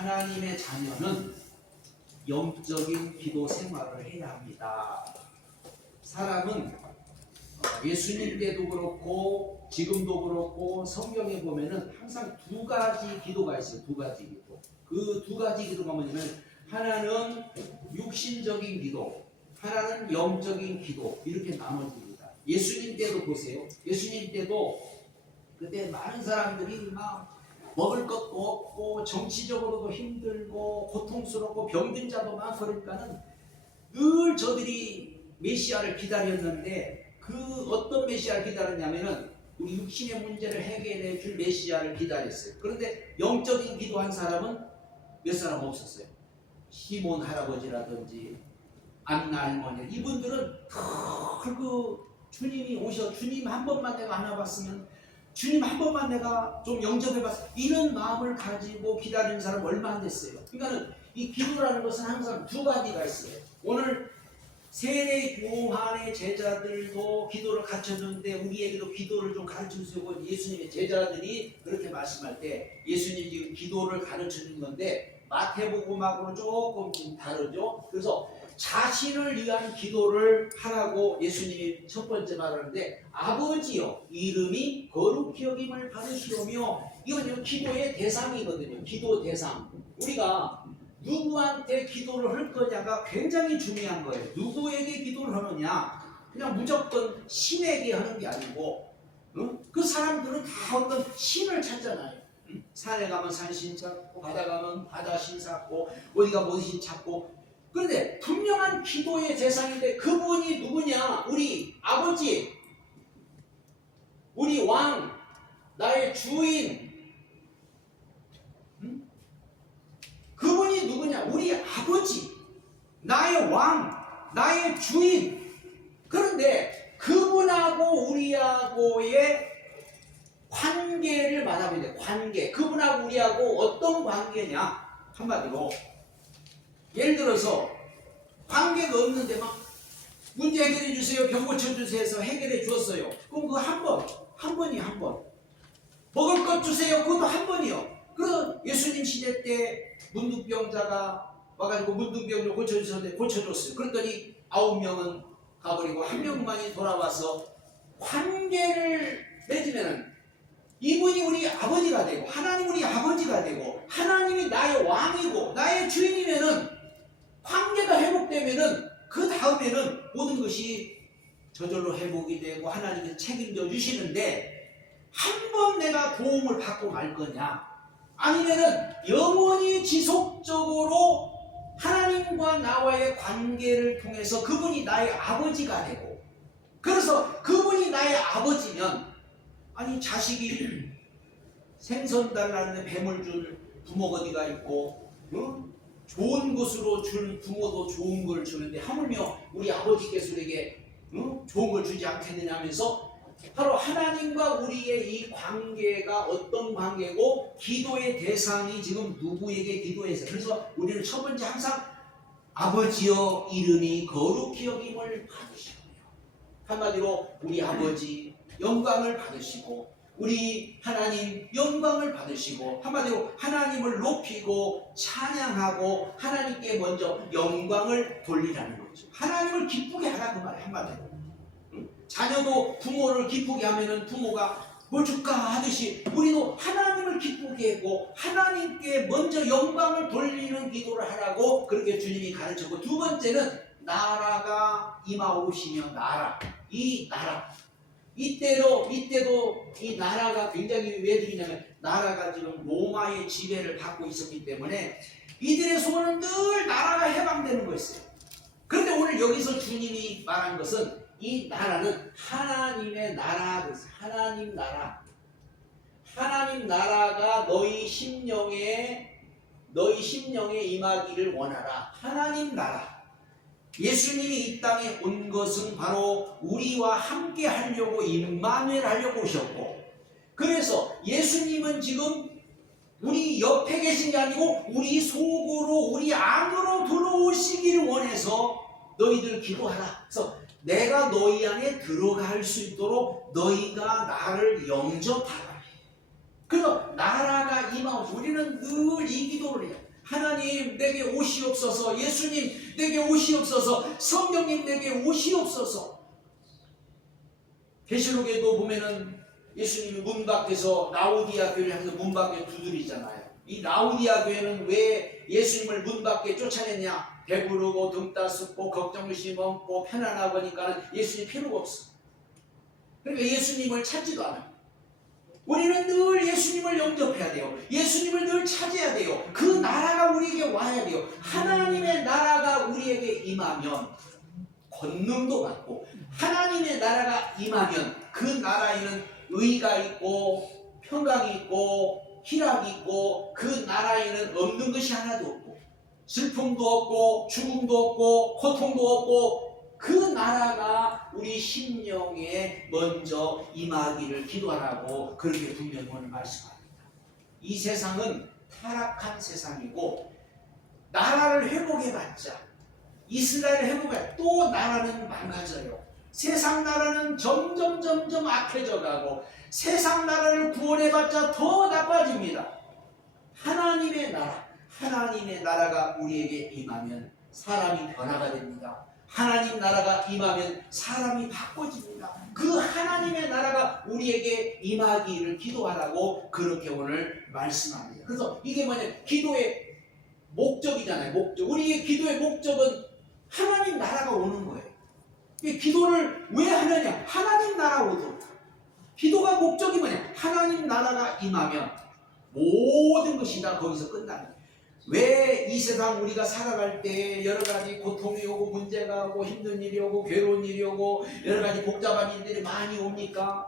하나님의 자녀는 영적인 기도 생활을 해야 합니다. 사람은 예수님 때도 그렇고 지금도 그렇고 성경에 보면은 항상 두 가지 기도가 있어요. 두 가지 기도. 그 두 가지 기도가 뭐냐면 하나는 육신적인 기도, 하나는 영적인 기도, 이렇게 나눠집니다. 예수님 때도 보세요. 예수님 때도 그때 많은 사람들이 막 먹을 것도 없고 정치적으로도 힘들고 고통스럽고 병든 자도 많고 그러니까는 늘 저들이 메시아를 기다렸는데 그 어떤 메시아를 기다렸냐면은 우리 육신의 문제를 해결해 줄 메시아를 기다렸어요. 그런데 영적인 기도한 사람은 몇 사람 없었어요. 시몬 할아버지라든지 안나 할머니, 이분들은 그 주님이 오셔 주님 한 번만 내가 안아봤으면, 주님 한 번만 내가 좀 영접해봤어, 이런 마음을 가지고 기다리는 사람 얼마 안 됐어요. 그러니까 이 기도라는 것은 항상 두 가지가 있어요. 오늘 세례 요한의 제자들도 기도를 가르쳤는데 우리에게도 기도를 좀 가르쳐주고, 예수님의 제자들이 그렇게 말씀할 때 예수님이 지금 기도를 가르쳐주는 건데 마태복음하고는 조금 좀 다르죠. 그래서 자신을 위한 기도를 하라고 예수님이 첫 번째 말하는데, 아버지여 이름이 거룩히 여김을 받으시오며, 이건 기도의 대상이거든요. 기도 대상. 우리가 누구한테 기도를 할 거냐가 굉장히 중요한 거예요. 누구에게 기도를 하느냐, 그냥 무조건 신에게 하는 게 아니고, 그 사람들은 다 어떤 신을 찾잖아요. 산에 가면 산신 찾고, 바다 가면 바다신 찾고, 어디 가면 어디신 찾고. 그런데 분명한 기도의 대상인데 그분이 누구냐? 우리 아버지, 우리 왕, 나의 주인. 그분이 누구냐? 우리 아버지, 나의 왕, 나의 주인. 그런데 그분하고 우리하고의 관계를 말하면 돼. 관계. 그분하고 우리하고 어떤 관계냐? 한마디로 예를 들어서 관계가 없는데 막 문제 해결해 주세요, 병 고쳐주세요 해서 해결해 주었어요. 그럼 그거 한 번. 먹을 것 주세요, 그것도 한 번이요. 그래서 예수님 시대 때 문둥병자가 와가지고 문둥병을 고쳐주셨는데 고쳐줬어요. 그랬더니 9명은 가버리고 한 명만이 돌아와서 관계를 맺으면은 이분이 우리 아버지가 되고, 하나님 우리 아버지가 되고, 하나님이 나의 왕이고 나의 주인이면은, 관계가 회복되면은 그 다음에는 모든 것이 저절로 회복이 되고 하나님이 책임져 주시는데, 한 번 내가 도움을 받고 말 거냐, 아니면은 영원히 지속적으로 하나님과 나와의 관계를 통해서 그분이 나의 아버지가 되고, 그래서 그분이 나의 아버지면, 아니 자식이 생선 달라는데 뱀을 줄 부모가 어디가 있고, 좋은 것으로 줄 부모도 좋은 걸 주는데 하물며 우리 아버지께서 우리에게 좋은 걸 주지 않겠느냐 하면서, 바로 하나님과 우리의 이 관계가 어떤 관계고 기도의 대상이 지금 누구에게 기도해서, 그래서 우리는 첫 번째 항상 아버지여 이름이 거룩히 여김을 받으시오며, 한마디로 우리 아버지 영광을 받으시고 우리 하나님 영광을 받으시고, 한마디로 하나님을 높이고 찬양하고 하나님께 먼저 영광을 돌리라는 거죠. 하나님을 기쁘게 하라, 그 말이에요. 한마디로 자녀도 부모를 기쁘게 하면은 부모가 뭐 줄까 하듯이 우리도 하나님을 기쁘게 하고 하나님께 먼저 영광을 돌리는 기도를 하라고 그렇게 주님이 가르쳤고, 두 번째는 나라가 임하오시며, 이 나라, 이때도 이 나라가 굉장히 왜 중요냐면, 나라가 지금 로마의 지배를 받고 있었기 때문에 이들의 소원은 늘 나라가 해방되는 거였어요. 그런데 오늘 여기서 주님이 말한 것은 이 나라는 하나님의 나라, 하나님 나라가 너희 심령에 임하기를 원하라. 하나님 나라. 예수님이 이 땅에 온 것은 바로 우리와 함께 하려고, 임마누엘 하려고 오셨고, 그래서 예수님은 지금 우리 옆에 계신 게 아니고 우리 속으로, 우리 안으로 들어오시기를 원해서 너희들 기도하라. 그래서 내가 너희 안에 들어갈 수 있도록 너희가 나를 영접하라. 그래서 나라가 임하오시, 우리는 늘 이 기도를 해요. 하나님 내게 오시옵소서, 예수님 내게 오시옵소서, 성령님 내게 오시옵소서. 계시록에도 보면은 예수님이 문 밖에서 라우디아 교회를 향해서 문 밖에 두드리잖아요. 이 라우디아 교회는 왜 예수님을 문 밖에 쫓아냈냐? 배부르고 등 따숩고 걱정심이 없고 편안하니까 예수님 필요가 없어. 그러니까 예수님을 찾지도 않아요. 우리는 늘 예수님을 영접해야 돼요. 예수님을 늘 찾아야 돼요. 그 나라가 우리에게 와야 돼요. 하나님의 나라가 우리에게 임하면 권능도 받고, 하나님의 나라가 임하면 그 나라에는 의가 있고 평강이 있고 희락이 있고, 그 나라에는 없는 것이 하나도 없고 슬픔도 없고 죽음도 없고 고통도 없고, 그 나라가 우리 심령에 먼저 임하기를 기도하라고 그렇게 분명히 오늘 말씀합니다. 이 세상은 타락한 세상이고, 나라를 회복해봤자, 이스라엘을 회복해 또 나라는 망가져요. 세상 나라는 점점 악해져 가고, 세상 나라를 구원해봤자 더 나빠집니다. 하나님의 나라가 우리에게 임하면 사람이 변화가 됩니다. 하나님 나라가 임하면 사람이 바꿔집니다. 그 하나님의 나라가 우리에게 임하기를 기도하라고 그렇게 오늘 말씀합니다. 그래서 이게 뭐냐? 기도의 목적이잖아요. 목적. 우리의 기도의 목적은 하나님 나라가 오는 거예요. 이 기도를 왜 하느냐? 하나님 나라 오도록. 기도가 목적이 뭐냐? 하나님 나라가 임하면 모든 것이 다 거기서 끝나는 거예요. 왜 이 세상 우리가 살아갈 때 여러 가지 고통이 오고 문제가 오고 힘든 일이 오고 괴로운 일이 오고 여러 가지 복잡한 일들이 많이 옵니까?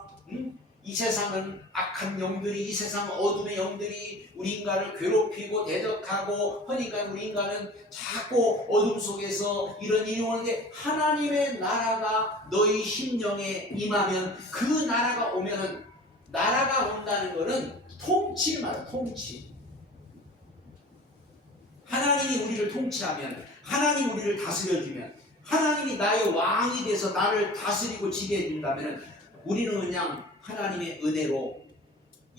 이 세상은 악한 영들이, 이 세상 어둠의 영들이 우리 인간을 괴롭히고 대적하고 하니까 우리 인간은 자꾸 어둠 속에서 이런 일이 오는데, 하나님의 나라가 너희 심령에 임하면, 그 나라가 오면은, 나라가 온다는 것은 통치를 말해요. 통치. 하나님이 우리를 통치하면, 하나님이 우리를 다스려주면, 하나님이 나의 왕이 돼서 나를 다스리고 지게 해준다면, 우리는 그냥 하나님의 은혜로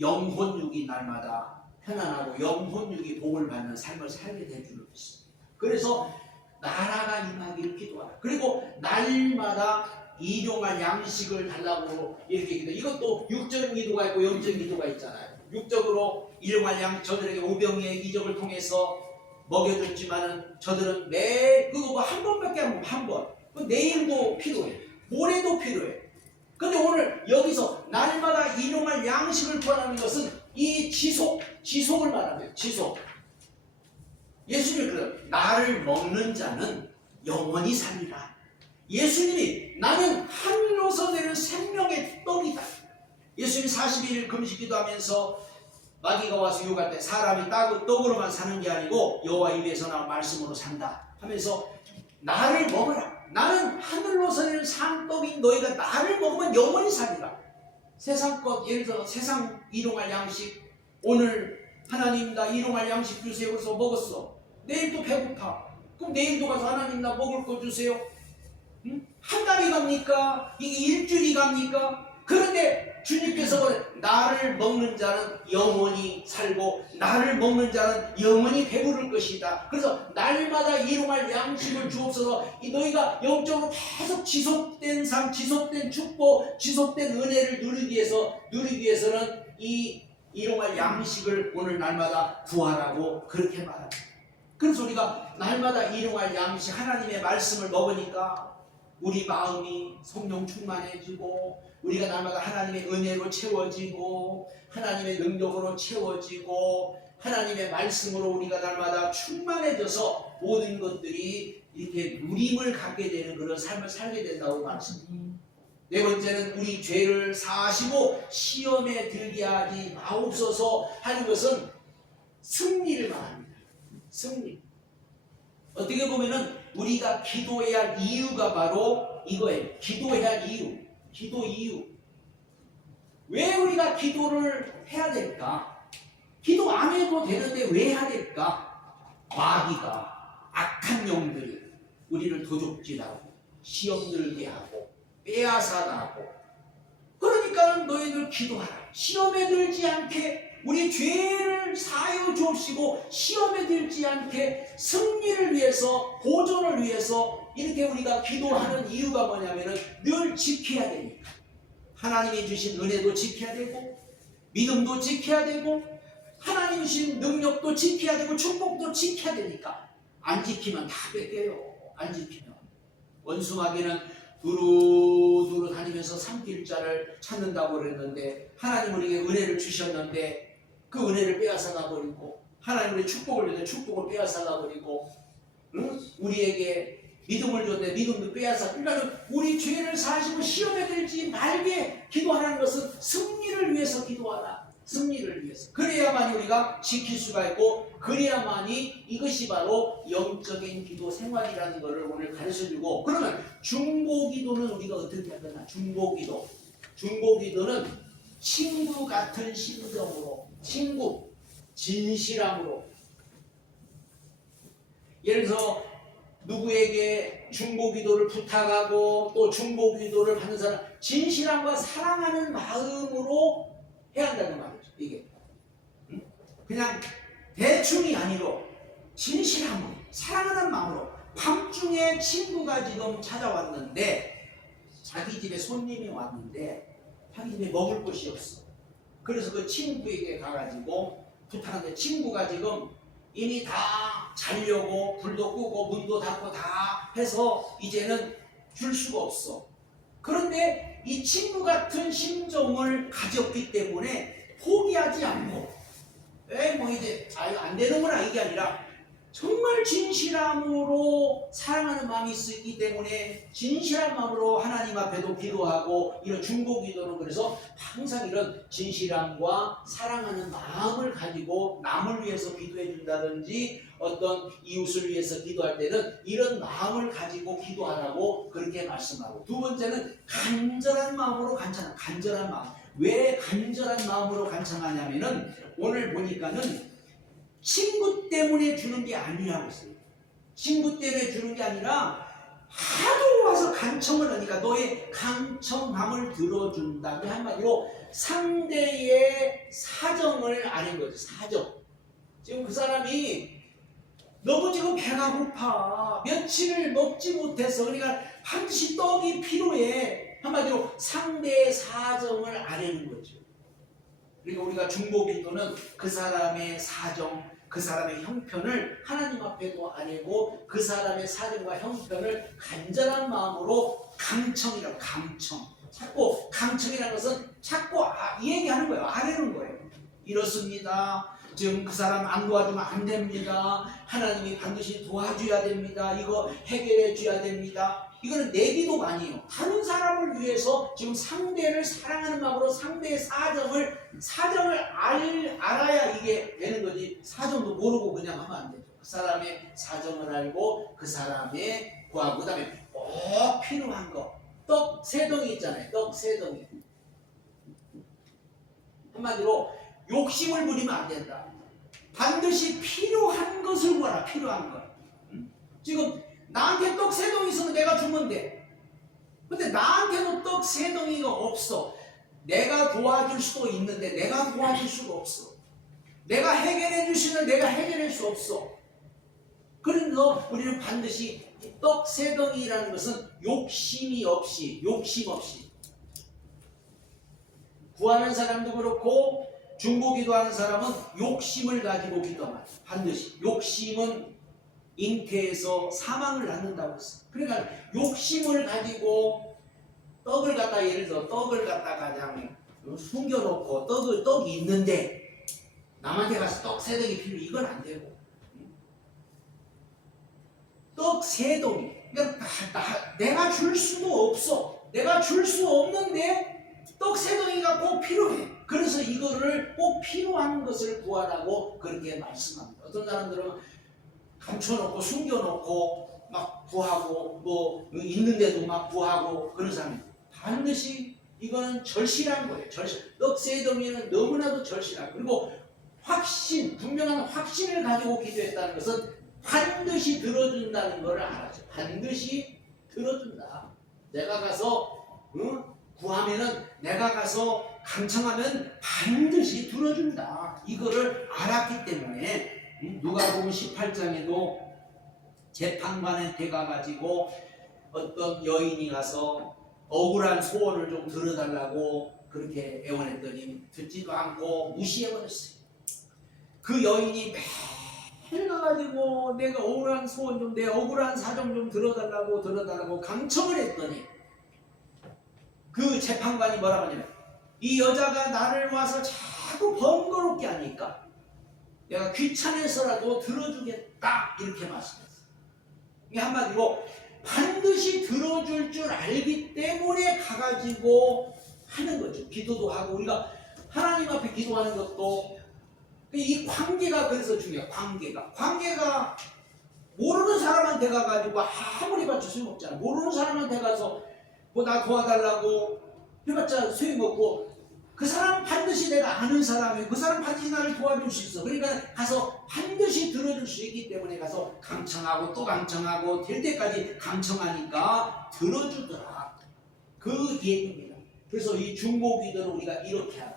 영혼육이 날마다 편안하고 영혼육이 복을 받는 삶을 살게 될 줄을 믿습니다. 그래서 나라가 임하기를 기도하라. 그리고 날마다 일용할 양식을 달라고 이렇게 기도. 이것도 육적인 기도가 있고 영적인 기도가 있잖아요. 육적으로 일용할 저들에게 오병이의 기적을 통해서 먹여줬지만은 저들은 매일 그거 한 번밖에 안 먹고 한 번. 내일도 필요해. 모레도 필요해. 근데 오늘 여기서 날마다 일용할 양식을 구하는 것은 이 지속을 말합니다. 지속. 예수님이 그래요. 나를 먹는 자는 영원히 살리라. 예수님이 나는 하늘로서 내는 생명의 떡이다. 예수님이 41일 금식 기도하면서 마귀가 와서 유혹할 때 사람이 떡으로만 사는 게 아니고 여호와 입에서 나온 말씀으로 산다 하면서 나를 먹어라. 나는 하늘로서 내는 산떡인 너희가 나를 먹으면 영원히 살리라. 세상 것, 예를 들어 세상 일용할 양식, 오늘 하나님 나 일용할 양식 주세요. 그래서 먹었어. 내일 또 배고파. 그럼 내일도 가서 하나님 나 먹을 거 주세요. 한 달이 갑니까? 이게 일주일이 갑니까? 그런데 주님께서 그래, 나를 먹는 자는 영원히 살고 나를 먹는 자는 영원히 배부를 것이다. 그래서 날마다 일용할 양식을 주옵소서. 너희가 영적으로 계속 지속된 삶, 지속된 축복, 지속된 은혜를 누리기 위해서는 이 일용할 양식을 오늘 날마다 구하라고 그렇게 말합니다. 그래서 우리가 날마다 일용할 양식, 하나님의 말씀을 먹으니까 우리 마음이 성령 충만해지고, 우리가 날마다 하나님의 은혜로 채워지고, 하나님의 능력으로 채워지고, 하나님의 말씀으로 우리가 날마다 충만해져서 모든 것들이 이렇게 누림을 갖게 되는 그런 삶을 살게 된다고 말씀합니다. 네 번째는 우리 죄를 사하시고 시험에 들게 하지 마옵소서 하는 것은 승리를 말합니다. 승리. 어떻게 보면은 우리가 기도해야 할 이유가 바로 이거예요. 기도해야 할 이유. 기도 이유. 왜 우리가 기도를 해야 될까? 기도 안 해도 되는데 왜 해야 될까? 마귀가, 악한 영들이 우리를 도둑질하고 시험 들게 하고 빼앗아가고, 그러니까 너희들 기도하라. 시험에 들지 않게 우리 죄를 사하여 주옵시고 시험에 들지 않게 승리를 위해서, 보존을 위해서 이렇게 우리가 기도하는 이유가 뭐냐면은 늘 지켜야 되니까. 하나님이 주신 은혜도 지켜야 되고, 믿음도 지켜야 되고, 하나님이 주신 능력도 지켜야 되고, 축복도 지켜야 되니까. 안 지키면 다 뺏겨요. 안 지키면. 원수마귀는 두루두루 다니면서 산길자를 찾는다고 그랬는데, 하나님 우리에게 은혜를 주셨는데 그 은혜를 빼앗아가 버리고, 하나님 우리 축복을 줬는데 축복을 빼앗아가 버리고, 우리에게 믿음을 줬는데 믿음도 빼앗아. 그러니까 우리 죄를 사시고 시험에 들지 말게 기도하라는 것은 승리를 위해서 기도하라. 승리를 위해서. 그래야만이 우리가 지킬 수가 있고, 그래야만이 이것이 바로 영적인 기도 생활이라는 것을 오늘 가르쳐주고, 그러면 중보기도는 우리가 어떻게 하거나, 중보기도는 친구 같은 심정으로, 친구, 진실함으로. 예를 들어서 누구에게 중보기도를 부탁하고 또 중보기도를 받는 사람, 진실함과 사랑하는 마음으로 해야 한다는 말이죠. 이게 그냥 대충이 아니고 진실함으로, 사랑하는 마음으로. 밤중에 친구가 지금 찾아왔는데, 자기 집에 손님이 왔는데 자기 집에 먹을 곳이 없어. 그래서 그 친구에게 가가지고 부탁하는데, 친구가 지금 이미 다 자려고 불도 끄고 문도 닫고 다 해서 이제는 줄 수가 없어. 그런데 이 친구 같은 심정을 가졌기 때문에 포기하지 않고, 뭐 이제 안 되는구나 이게 아니라 정말 진실함으로 사랑하는 마음이 있기 때문에 진실한 마음으로 하나님 앞에도 기도하고, 이런 중보기도는 그래서 항상 이런 진실함과 사랑하는 마음을 가지고 남을 위해서 기도해 준다든지 어떤 이웃을 위해서 기도할 때는 이런 마음을 가지고 기도하라고 그렇게 말씀하고, 두 번째는 간절한 마음으로 간청하는, 간절한 마음. 왜 간절한 마음으로 간청하냐면은 오늘 보니까는 친구 때문에 주는 게 아니라고 했어요. 친구 때문에 주는 게 아니라 하도 와서 간청을 하니까 너의 간청함을 들어준다. 그 한마디로 상대의 사정을 아는 거죠. 사정. 지금 그 사람이 너무 지금 배가 고파, 며칠을 먹지 못해서, 그러니까 반드시 떡이 필요해. 한마디로 상대의 사정을 아는 거죠. 그러니까 우리가 중보기도는 그 사람의 사정, 그 사람의 형편을 하나님 앞에도 아내고, 그 사람의 사정과 형편을 간절한 마음으로 강청이라고. 강청. 자꾸 강청이라는 것은 자꾸 얘기하는 거예요. 아내는 거예요. 이렇습니다. 지금 그 사람 안 도와주면 안 됩니다. 하나님이 반드시 도와줘야 됩니다. 이거 해결해 줘야 됩니다. 이거는 내 기도가 아니에요. 다른 사람을 위해서 지금 상대를 사랑하는 마음으로 상대의 사정을 알아야 이게 되는 거지. 사정도 모르고 그냥 하면 안 되죠. 그 사람의 사정을 알고 그 사람의 구하고, 그 다음에 꼭 필요한 거. 떡 세 덩이 있잖아요. 떡 세 덩이. 한마디로 욕심을 부리면 안 된다. 반드시 필요한 것을 구하라. 필요한 것. 지금 나한테 떡 세 덩이 있으면 내가 주면 돼. 근데 나한테도 떡 세 덩이가 없어. 내가 도와줄 수도 있는데 내가 도와줄 수가 없어. 내가 해결해 주시면 내가 해결할 수 없어. 그래서 우리는 반드시 떡 세 덩이라는 것은 욕심 없이 구하는 사람도 그렇고 중보기도하는 사람은 욕심을 가지고 기도하면 반드시. 욕심은 잉태에서 사망을 낳는다고 했어. 그러니까 욕심을 가지고 떡을 갖다, 예를 들어 떡을 갖다 가장 숨겨놓고 떡이 있는데 남한테 가서 떡 세 덩이 필요, 이건 안 되고. 떡 세 덩이. 그러니까 내가 줄 수도 없어. 내가 줄 수 없는데 떡 세 덩이가 꼭 필요해. 그래서 이거를 꼭 필요한 것을 구하라고 그렇게 말씀합니다. 어떤 사람들은 감춰놓고 숨겨놓고 막 구하고, 뭐 있는데도 막 구하고 그런 사람이, 반드시 이거는 절실한 거예요. 절실. 떡 세 덩이는 너무나도 절실하고, 그리고 확신, 분명한 확신을 가지고 기도했다는 것은 반드시 들어준다는 것을 알아죠. 반드시 들어준다. 내가 가서 구하면은 내가 가서 강청하면 반드시 들어준다. 이거를 알았기 때문에 누가복음 18장에도 재판관한테 가가지고 어떤 여인이 가서 억울한 소원을 좀 들어달라고 그렇게 애원했더니 듣지도 않고 무시해버렸어요. 그 여인이 매일 가가지고 내가 억울한 소원 좀, 내 억울한 사정 좀 들어달라고 강청을 했더니 그 재판관이 뭐라고 하냐면, 이 여자가 나를 와서 자꾸 번거롭게 하니까 내가 귀찮아서라도 들어주겠다, 이렇게 말씀했어요. 이게 한마디로 반드시 들어줄 줄 알기 때문에 가가지고 하는 거죠. 기도도 하고, 우리가 하나님 앞에 기도하는 것도 이 관계가 그래서 중요해요. 관계가 모르는 사람한테 가가지고 아무리 봐도 소용없잖아. 모르는 사람한테 가서 뭐 나 도와달라고 해봤자 소용없고, 그 사람 반드시 내가 아는 사람이에요. 그 사람 반드시 나를 도와줄 수 있어. 그러니까 가서 반드시 들어줄 수 있기 때문에 가서 강청하고 또 강청하고 될 때까지 강청하니까 들어주더라. 그 얘기입니다. 그래서 이 중보기도를 우리가 이렇게 하라.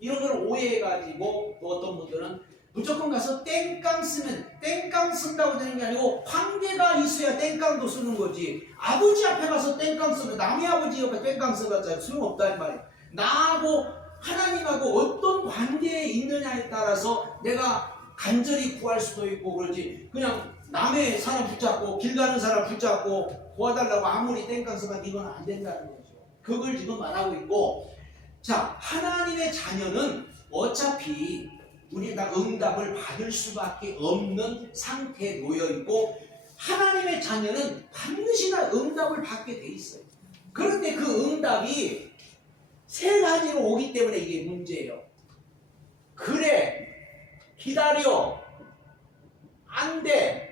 이런 걸 오해해가지고 또 어떤 분들은 무조건 가서 땡깡 쓰면 땡깡 쓴다고 되는 게 아니고 관계가 있어야 땡깡도 쓰는 거지. 아버지 앞에 가서 땡깡 쓰면 남의 아버지 옆에 땡깡 써봤자 소용없다는 말이에요. 나하고 하나님하고 어떤 관계에 있느냐에 따라서 내가 간절히 구할 수도 있고 그러지, 그냥 남의 사람 붙잡고 길 가는 사람 붙잡고 도와달라고 아무리 땡깡 써도 이건 안 된다는 거죠. 그걸 지금 말하고 있고, 자, 하나님의 자녀는 어차피 우리가 응답을 받을 수밖에 없는 상태에 놓여 있고, 하나님의 자녀는 반드시 다 응답을 받게 돼 있어요. 그런데 그 응답이 세 가지로 오기 때문에 이게 문제예요. 그래, 기다려, 안 돼.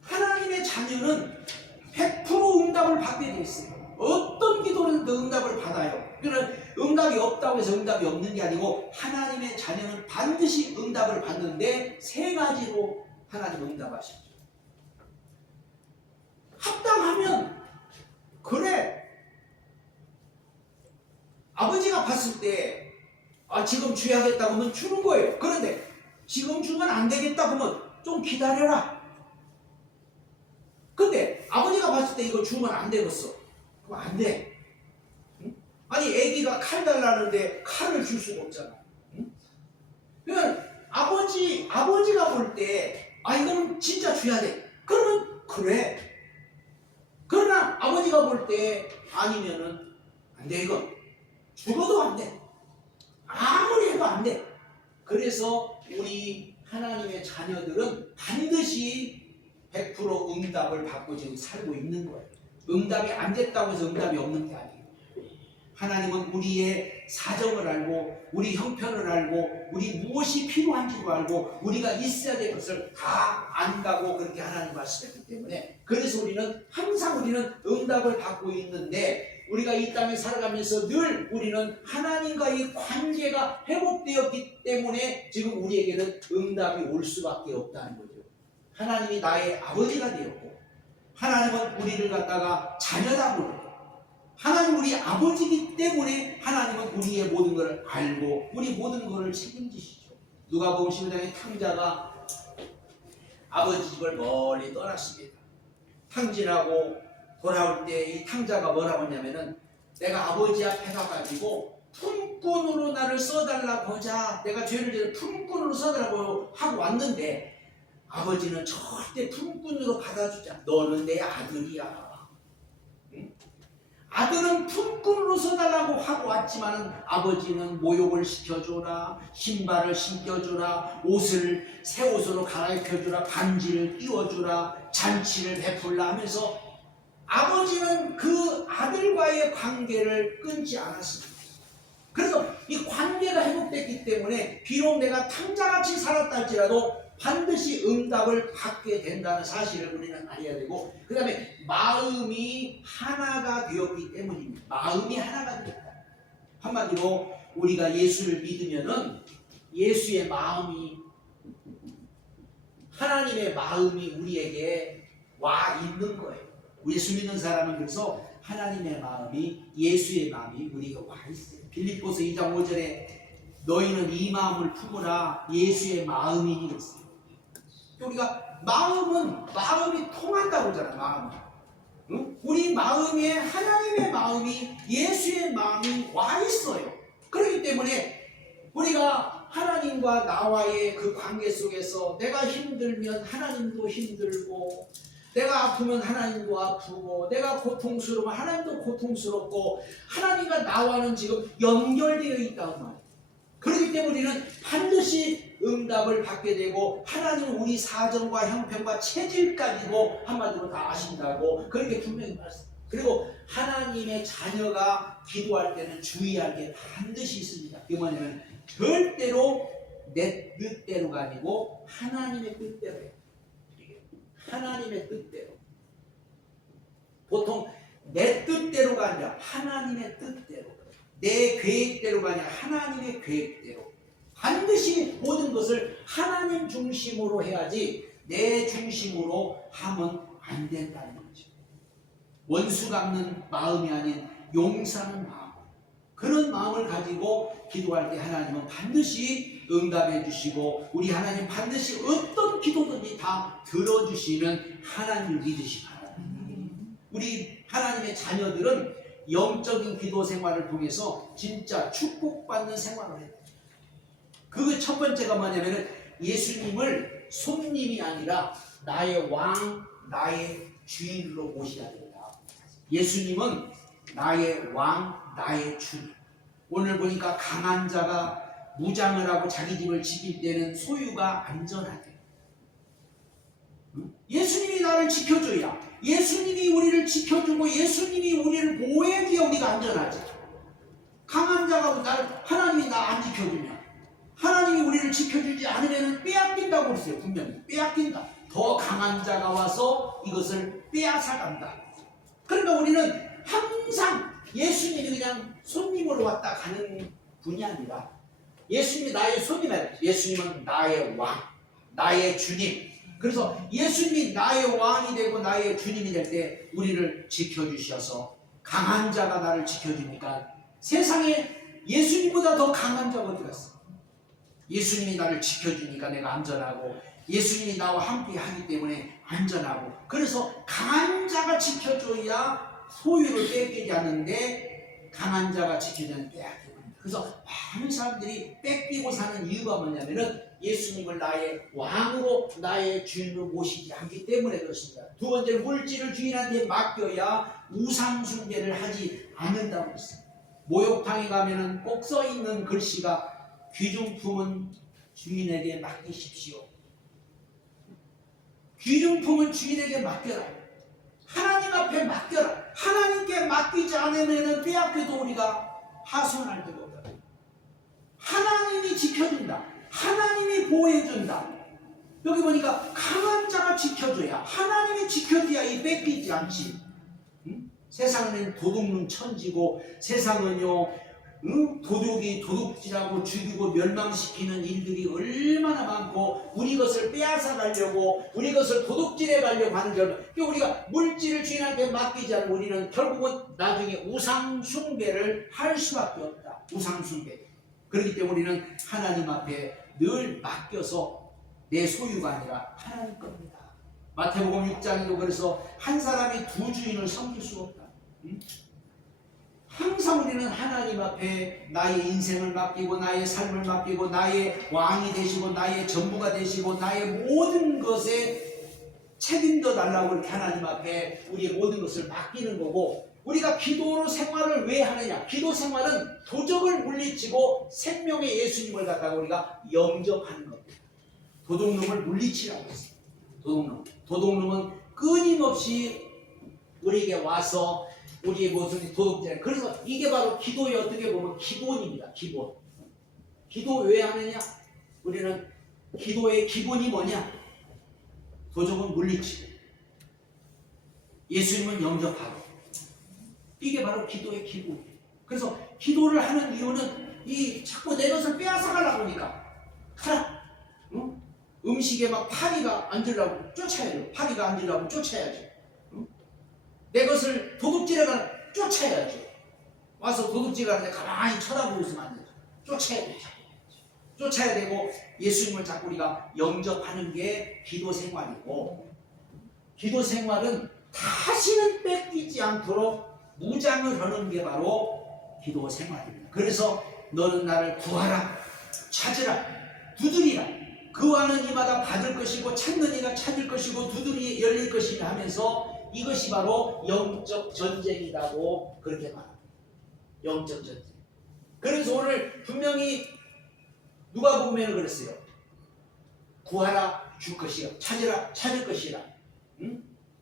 하나님의 자녀는 100% 응답을 받게 돼 있어요. 어떤 기도는 응답을 받아요. 그러나 응답이 없다고 해서 응답이 없는 게 아니고, 하나님의 자녀는 반드시 응답을 받는데 세 가지로 하나님 응답하시죠. 합당하면, 그래, 아버지가 봤을 때 지금 줘야겠다고 하면 주는 거예요. 그런데 지금 주면 안 되겠다 그러면 좀 기다려라. 근데 아버지가 봤을 때 이거 주면 안 되겠어. 그럼 안 돼. 응? 아니, 애기가 칼 달라는데 칼을 줄 수가 없잖아. 응? 그러면 아버지가 볼 때 이거는 진짜 줘야 돼. 그러면 그래. 그러나 아버지가 볼 때 아니면은 안 돼. 이거 죽어도 안 돼. 아무리 해도 안 돼. 그래서 우리 하나님의 자녀들은 반드시 100% 응답을 받고 지금 살고 있는 거예요. 응답이 안 됐다고 해서 응답이 없는 게 아니에요. 하나님은 우리의 사정을 알고, 우리 형편을 알고, 우리 무엇이 필요한지도 알고, 우리가 있어야 될 것을 다 안다고 그렇게 하나님 말씀했기 때문에, 그래서 우리는 항상 응답을 받고 있는데, 우리가 이 땅에 살아가면서 늘 우리는 하나님과의 관계가 회복되었기 때문에 지금 우리에게는 응답이 올 수밖에 없다는 거죠. 하나님이 나의 아버지가 되었고, 하나님은 우리를 갖다가 자녀다 부르고, 하나님 우리 아버지이기 때문에 하나님은 우리의 모든 것을 알고 우리 모든 것을 책임지시죠. 누가복음 15장의 탕자가 아버지 집을 멀리 떠났습니다. 탕진하고 돌아올 때 이 탕자가 뭐라고 했냐면은, 내가 아버지 앞에 가가지고 품꾼으로 나를 써달라고 하자, 내가 죄를 지은 품꾼으로 써달라고 하고 왔는데 아버지는 절대 품꾼으로 받아주지 않아. 너는 내 아들이야. 응? 아들은 품꾼으로 써달라고 하고 왔지만 아버지는 모욕을 시켜줘라, 신발을 신겨줘라, 새 옷으로 갈아입혀주라, 반지를 띄워주라, 잔치를 베풀라 하면서 아버지는 그 아들과의 관계를 끊지 않았습니다. 그래서 이 관계가 회복됐기 때문에 비록 내가 탕자같이 살았다 할지라도 반드시 응답을 받게 된다는 사실을 우리는 알아야 되고, 그 다음에 마음이 하나가 되었기 때문입니다. 마음이 하나가 되었다. 한마디로 우리가 예수를 믿으면은 예수의 마음이, 하나님의 마음이 우리에게 와 있는 거예요. 예수 믿는 사람은 그래서 하나님의 마음이, 예수의 마음이 우리가 와 있어요. 빌립보서 2장 5절에 너희는 이 마음을 품으라 예수의 마음이니 그랬어요. 우리가 마음이 통한다고 그러잖아. 마음이. 응? 우리 마음에 하나님의 마음이, 예수의 마음이 와 있어요. 그렇기 때문에 우리가 하나님과 나와의 그 관계 속에서 내가 힘들면 하나님도 힘들고, 내가 아프면 하나님도 아프고, 내가 고통스러우면 하나님도 고통스럽고, 하나님과 나와는 지금 연결되어 있다고 말이에요. 그렇기 때문에 우리는 반드시 응답을 받게 되고, 하나님은 우리 사정과 형편과 체질까지도 한마디로 다 아신다고 그렇게 분명히 말씀합니다. 그리고 하나님의 자녀가 기도할 때는 주의할 게 반드시 있습니다. 그 뭐냐면 절대로 내 뜻대로가 아니고 하나님의 뜻대로예요. 하나님의 뜻대로. 보통 내 뜻대로가 아니라 하나님의 뜻대로, 내 계획대로가 아니라 하나님의 계획대로. 반드시 모든 것을 하나님 중심으로 해야지 내 중심으로 하면 안 된다는 거죠. 원수 갚는 마음이 아닌 용서하는 마음, 그런 마음을 가지고 기도할 때 하나님은 반드시 응답해 주시고, 우리 하나님 반드시 어떤 기도든지 다 들어주시는 하나님을 믿으시기 바랍니다. 우리 하나님의 자녀들은 영적인 기도 생활을 통해서 진짜 축복받는 생활을 해요. 그 첫 번째가 뭐냐면 예수님을 손님이 아니라 나의 왕, 나의 주인으로 모셔야 된다. 예수님은 나의 왕, 나의 주인. 오늘 보니까 강한 자가 무장을 하고 자기 집을 지킬 때는 소유가 안전하대. 예수님이 나를 지켜줘야, 예수님이 우리를 지켜주고 예수님이 우리를 보호해줘야 우리가 안전하지. 강한 자가 하나님이 나 안 지켜주면, 하나님이 우리를 지켜주지 않으면 빼앗긴다고 그랬어요. 분명히 빼앗긴다. 더 강한 자가 와서 이것을 빼앗아간다. 그러니까 우리는 항상 예수님이 그냥 손님으로 왔다 가는 분이 아니라, 예수님이 나의 손님이에요. 예수님은 나의 왕, 나의 주님. 그래서 예수님이 나의 왕이 되고 나의 주님이 될 때 우리를 지켜주셔서, 강한 자가 나를 지켜주니까 세상에 예수님보다 더 강한 자가 어디 갔어? 예수님이 나를 지켜주니까 내가 안전하고, 예수님이 나와 함께 하기 때문에 안전하고, 그래서 강한 자가 지켜줘야 소유를 뺏기지 않는데 강한 자가 지켜주면 빼앗기고. 그래서 많은 사람들이 뺏기고 사는 이유가 뭐냐면은 예수님을 나의 왕으로, 나의 주인으로 모시지 않기 때문에 그렇습니다. 두 번째는 물질을 주인한테 맡겨야 우상 숭배를 하지 않는다고 했습니다. 목욕탕에 가면은 꼭 써 있는 글씨가 귀중품은 주인에게 맡기십시오. 귀중품은 주인에게 맡겨라. 하나님 앞에 맡겨라. 하나님께 맡기지 않으면 빼앗겨도 우리가 하소연할 데가 없다. 하나님이 지켜준다. 하나님이 보호해준다. 여기 보니까 강한 자가 지켜줘야, 하나님이 지켜줘야 이 뺏기지 않지. 응? 세상은 도둑놈 천지고, 세상은요 도둑이 도둑질하고 죽이고 멸망시키는 일들이 얼마나 많고, 우리 것을 빼앗아 가려고, 우리 것을 도둑질해 가려고 하는 결과, 우리가 물질을 주인한테 맡기지 않으면 우리는 결국은 나중에 우상 숭배를 할 수밖에 없다. 우상 숭배. 그렇기 때문에 우리는 하나님 앞에 늘 맡겨서 내 소유가 아니라 하나님 겁니다. 마태복음 6장에도 그래서 한 사람이 두 주인을 섬길 수 없다. 응? 항상 우리는 하나님 앞에 나의 인생을 맡기고, 나의 삶을 맡기고, 나의 왕이 되시고, 나의 전부가 되시고, 나의 모든 것에 책임져 달라고 이렇게 하나님 앞에 우리의 모든 것을 맡기는 거고, 우리가 기도로 생활을 왜 하느냐? 기도 생활은 도적을 물리치고 생명의 예수님을 갖다가 우리가 영접하는 겁니다. 도둑놈을 물리치라고 했습니다. 도둑놈은 끊임없이 우리에게 와서 우리의 모습이 도둑질. 그래서 이게 바로 기도의 어떻게 보면 기본입니다. 기본. 기도 왜 하느냐? 우리는 기도의 기본이 뭐냐? 도적은 물리치고 예수님은 영접하고. 이게 바로 기도의 기본이에요. 그래서 기도를 하는 이유는 이 자꾸 내 것을 빼앗아 가려고 하니까, 가라. 응? 음식에 막 파리가 앉으려고 쫓아야죠. 파리가 앉으려고 쫓아야죠. 응? 내 것을 도둑질해 가는, 쫓아야죠. 와서 도둑질 하는데 가만히 쳐다보고 있으면 안 되죠. 쫓아야 되죠. 쫓아야 되고 예수님을 자꾸 우리가 영접하는 게 기도 생활이고, 기도 생활은 다시는 뺏기지 않도록 무장을 하는 게 바로 기도 생활입니다. 그래서 너는 나를 구하라, 찾으라, 두드리라. 그와는 이마다 받을 것이고 찾는 이가 찾을 것이고 두드리 열릴 것이며 하면서 이것이 바로 영적 전쟁이라고 그렇게 말합니다. 영적 전쟁. 그래서 오늘 분명히 누가복음에는 그랬어요. 구하라 줄 것이요, 찾으라 찾을 것이라,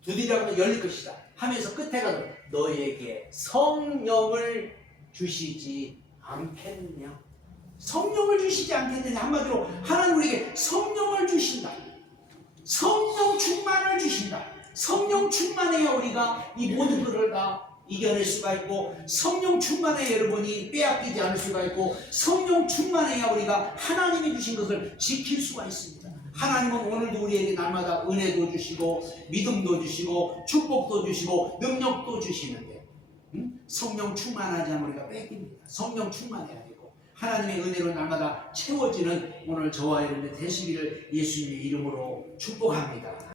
두드리라고 열릴 것이다 하면서 끝에 가서 너에게 성령을 주시지 않겠느냐. 성령을 주시지 않겠느냐. 한마디로 하나님 우리에게 성령을 주신다. 성령 충만을 주신다. 성령 충만해야 우리가 이 모든 것을 다 이겨낼 수가 있고, 성령 충만해야 여러분이 빼앗기지 않을 수가 있고, 성령 충만해야 우리가 하나님이 주신 것을 지킬 수가 있습니다. 하나님은 오늘도 우리에게 날마다 은혜도 주시고 믿음도 주시고 축복도 주시고 능력도 주시는데, 성령 충만하지 않으면 우리가 뺏깁니다. 성령 충만해야 되고 하나님의 은혜로 날마다 채워지는 오늘 저와 여러분의 되시기를 예수님의 이름으로 축복합니다.